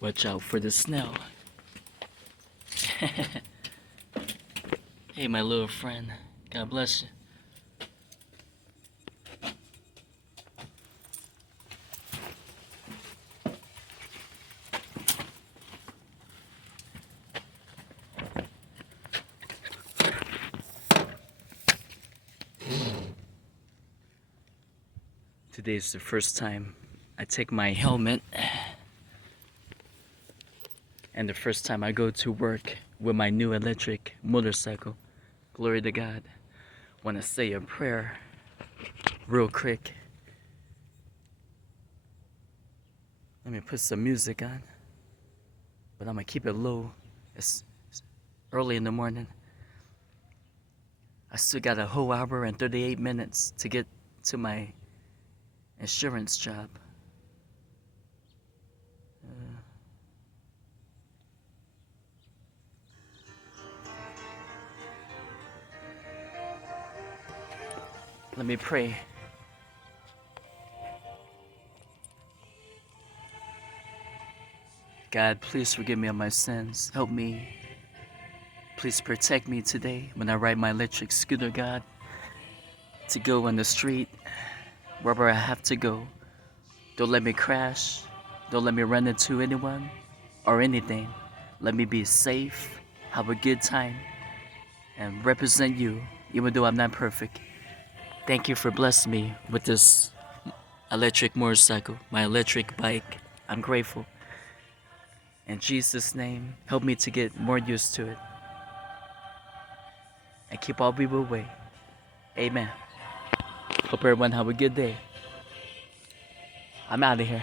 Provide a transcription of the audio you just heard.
Watch out for the snail. Hey, my little friend. God bless you. Today is the first time I take my helmet and the first time I go to work with my new electric motorcycle. Glory to God. Want to say a prayer real quick. Let me put some music on, but I'm gonna keep it low. It's early in the morning. I still got a whole hour and 38 minutes to get to my insurance job. Let me pray. God, please forgive me of my sins. Help me. Please protect me today when I ride my electric scooter, God, to go on the street, wherever I have to go. Don't let me crash. Don't let me run into anyone or anything. Let me be safe, have a good time, and represent you, even though I'm not perfect. Thank you for blessing me with this electric motorcycle, my electric bike. I'm grateful. In Jesus' name, help me to get more used to it and keep all people away. Amen. Hope everyone have a good day. I'm out of here.